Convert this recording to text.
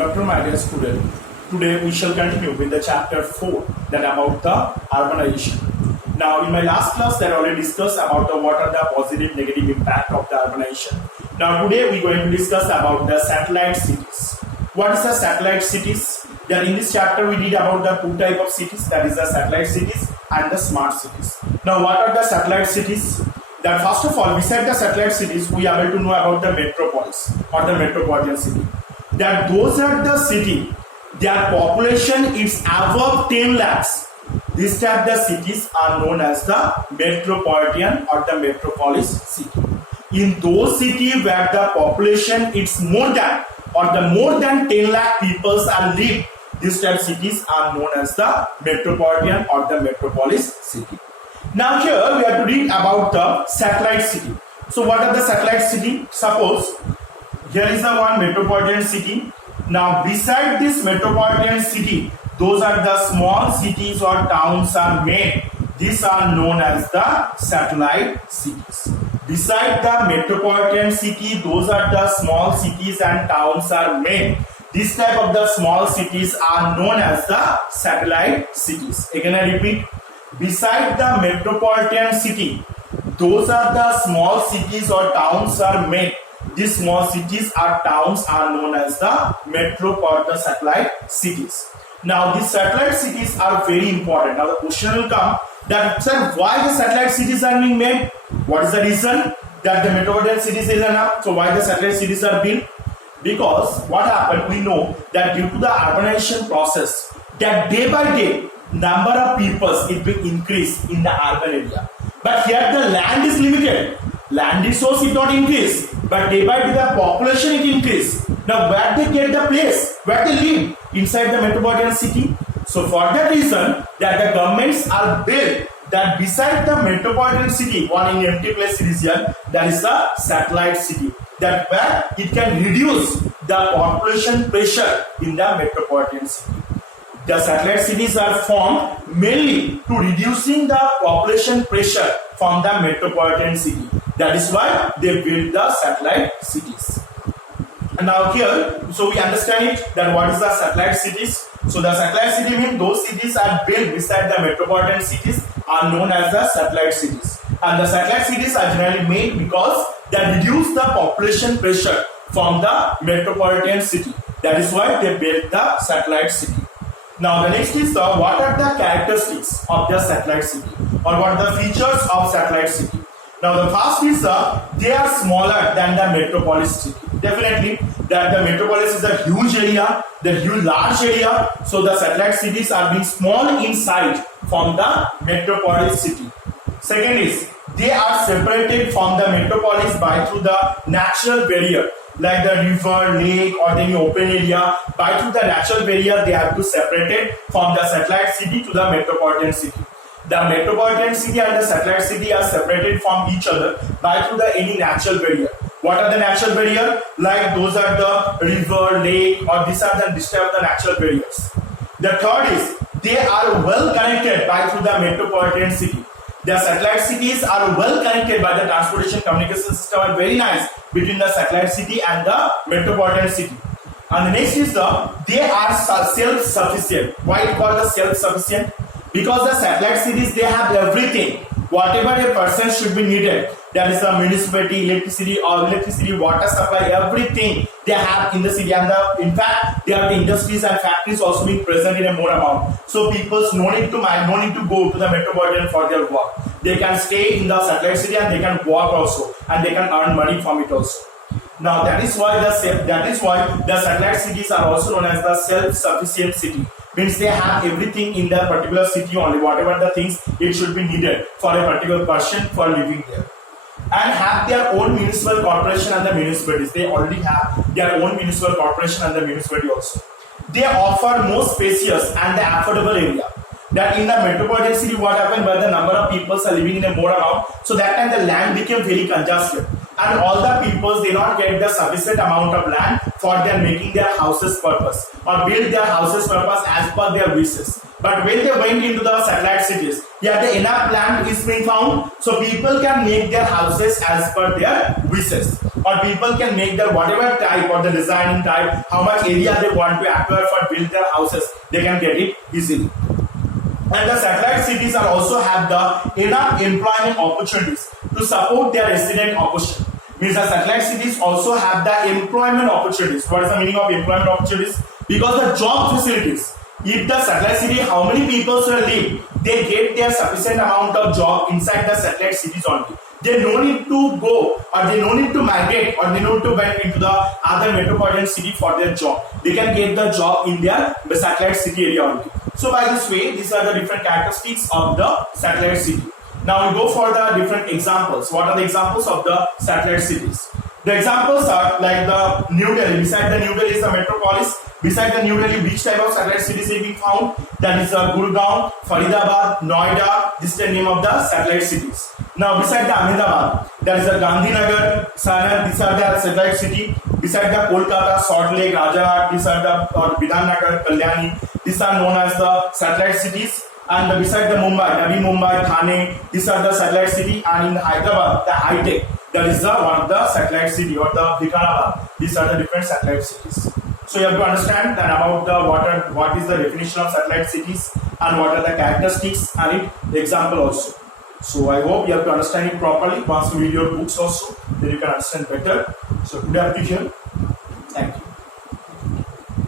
Good afternoon, my dear student. Today we shall continue with the chapter 4 that about the urbanization. Now in my last class that I already discussed about what are the positive negative impact of the urbanization. Now today we are going to discuss about the satellite cities. What is the satellite cities? Then in this chapter we read about the two type of cities, that is the satellite cities and the smart cities. Now what are the satellite cities? That first of all, beside the satellite cities, we are able to know about the metropolis or the metropolitan city. That those are the city, their population is above 10 lakhs. These type of cities are known as the metropolitan or the metropolis city. In those cities where the population is more than 10 lakh people are live, these type of cities are known as the metropolitan or the metropolis city. Now here we have to read about the satellite city. So what are the satellite city? Suppose here is the one metropolitan city. Now beside this metropolitan city, those are the small cities or towns are made. These are known as the satellite cities. Beside the metropolitan city, those are the small cities and towns are made. This type of the small cities are known as the satellite cities. Again I repeat. Beside the metropolitan city, those are the small cities or towns are made. These small cities or towns are known as the metropolitan satellite cities. Now these satellite cities are very important. Now the question will come that, sir, why the satellite cities are being made? What is the reason that the metropolitan cities is enough? So why the satellite cities are built? Because what happened, we know that due to the urbanization process, that day by day number of peoples it will increase in the urban area, but here the land is limited. Land resource is not increase, but day by day the population it increase. Now where they get the place, where they live inside the metropolitan city? So for that reason that the governments are built that beside the metropolitan city, one in empty place region, that is the satellite city, that where it can reduce the population pressure in the metropolitan city. The satellite cities are formed mainly to reducing the population pressure from the metropolitan city. That is why they build the satellite cities. And now here, so we understand it that what is the satellite cities. So the satellite city means those cities are built beside the metropolitan cities are known as the satellite cities. And the satellite cities are generally made because they reduce the population pressure from the metropolitan city. That is why they built the satellite city. Now the next is what are the characteristics of the satellite city or what are the features of satellite city. Now the first is they are smaller than the metropolis city. Definitely that the metropolis is a huge area, large area. So the satellite cities are being small in size from the metropolis city. Second is they are separated from the metropolis by through the natural barrier, like the river, lake or any open area. By through the natural barrier they have to separate it from the satellite city to the metropolitan city. The metropolitan city and the satellite city are separated from each other by through the any natural barrier. What are the natural barrier? Like those are the river, lake or these are the this type of the natural barriers. The third is they are well connected by through the metropolitan city. The satellite cities are well connected by the transportation communication system are very nice between the satellite city and the metropolitan city. And the next is they are self-sufficient. Why it called the self-sufficient? Because the satellite cities they have everything, whatever a person should be needed. That is the municipality, electricity, water supply, everything they have in the city. And in fact, they have the industries and factories also being present in a more amount. So people no need to go to the metropolitan for their work. They can stay in the satellite city and they can work also, and they can earn money from it also. Now that is why the satellite cities are also known as the self-sufficient city. Means they have everything in that particular city only, whatever the things it should be needed for a particular person for living there. And have their own municipal corporation and the municipalities. They already have their own municipal corporation and the municipality also. They offer more spacious and the affordable area. That in the metropolitan city, what happened when the number of people are living in a more amount, so that time the land became very congested, and all the people they not get the sufficient amount of land for them making their houses purpose or build their houses purpose as per their wishes. But when they went into the satellite cities, yeah, the enough land is being found, so people can make their houses as per their wishes. or people can make their whatever type or the designing type, how much area they want to acquire for build their houses, they can get it easily. And the satellite cities are also have the enough employment opportunities to support their resident opposition. Means the satellite cities also have the employment opportunities. What is the meaning of employment opportunities? Because the job facilities. If the satellite city, how many people will live, they get their sufficient amount of job inside the satellite cities only. They no need to go, or they no need to migrate, or they no need to went into the other metropolitan city for their job. They can get the job in their satellite city area only. So by this way, these are the different characteristics of the satellite city. Now we go for the different examples. What are the examples of the satellite cities? The examples are like the New Delhi. Beside the New Delhi is the metropolis. Beside the New Delhi, which type of satellite cities is being found? That is Gurgaon, Faridabad, Noida. This is the name of the satellite cities. Now beside the Ahmedabad, that is the Gandhinagar, Saran. These are the satellite city. Beside the Kolkata, Salt Lake, Rajarhat. These are the Bidhannagar, Kalyani. These are known as the satellite cities. And beside the Mumbai, Navi Mumbai, Thane, these are the satellite city. And in Hyderabad, the High-Tech, that is the one of the satellite city, or the Vikarabad. These are the different satellite cities. So you have to understand that about the what is the definition of satellite cities and what are the characteristics and the example also. So I hope you have to understand it properly. Once you read your books also, then you can understand better. So today up to here.